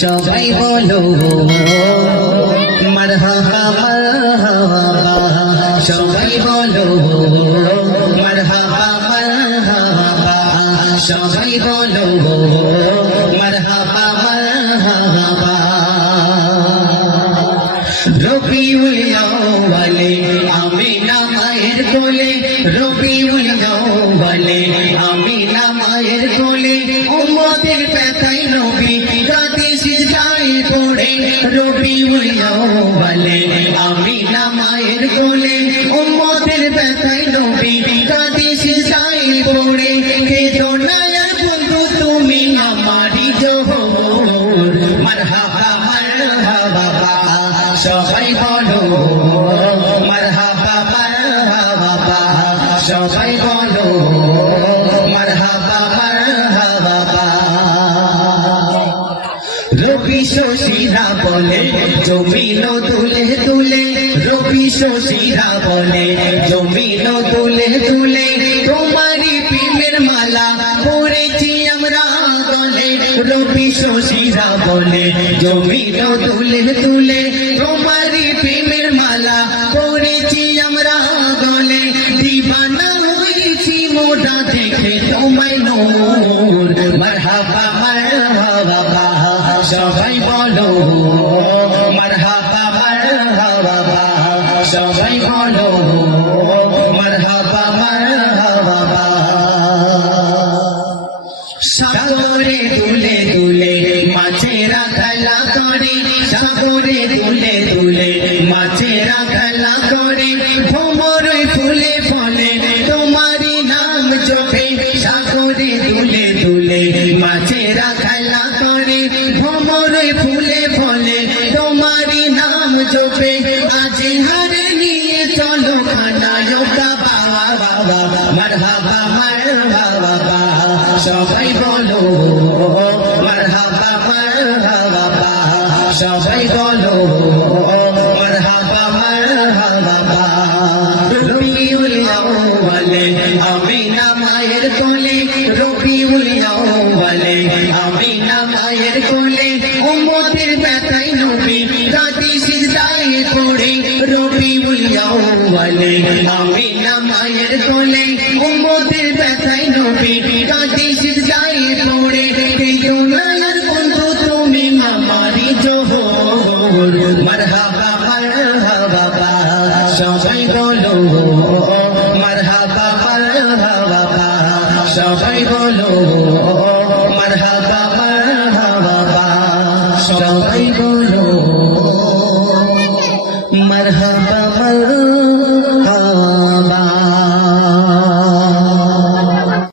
সবাই বলো মারহাবা মারহাবা, সবাই বলো মারহাবা মারহাবা, সবাই বলো মারহাবা মারহাবা। রবিউল আউয়ালে আমিনা মায়ের কোলে, রবিউল আউয়ালে আমিনা মায়ের কোলে, উম্মতের ব্যথায় নবী কাঁদে সিজদায় পড়ে। রবিউল আউয়ালে আমিনা মায়ের কোলে, উম্মতের ব্যথায় নবী কাঁদে সিজদায় পড়ে। কেঁদো না আর বন্ধু তুমি আমারই জোহর, মারহাবা মারহাবা, সবাই বলো মারহাবা মারহাবা, সবাই বলো মারহাবা মারহাবা। রবি শশীরা বলে জমিন তুলে তুলে, রবি শশীরা বলে জমিন তুলে তুলে, তোমারই প্রেমের মালা পড়েছি আমরা গলে। রবি শশীরা বলে জমিন তুলে তুলে, তোমারই প্রেমের মালা পড়েছি আমরা গলে। দিবানা হয়েছি মোটা দেখে তোমায় নূর, মারহাবা মারহাবা, সবাই বলো মারহাবা মারহাবা, সবাই বলো মারহাবা মারহাবা। সাগরে দুলে দুলে মাছেরা খেলা করে, সাগরে দুলে দুলে মাছেরা খেলা করে, ভ্রমরে ফুলে ফলে তোমারই নাম জপে। সাগরে দুলে দুলে মাছেরা খেলা করে, ভ্রমরে ফুলে ফলে তোমারই নাম জপে। আজ হারে নিয়ে চলো খানায় কাবা, মারহাবা মারহাবা, সবাই বলো মারহাবা মারহাবা, সবাই বলো মারহাবা মারহাবা। রবিউল আউয়ালে আমিনা মায়ের কোলে, রবিউল আউয়ালে আমিনা মায়ের কোলে, উম্মতের ব্যথায় নবী কাঁদে সিজদায় পড়ে। রবিউল আউয়ালে আমিনা মায়ের কোলে, উম্মতের ব্যথায় নবী কাঁদে সিজদায় পড়ে। কেঁদো না আর বন্ধু তুমি আমারই জোহর, মারহাবা মারহাবা, সবাই বলো মারহাবা মারহাবা, সবাই বলো মারহাবা মারহাবা, সবাই বলো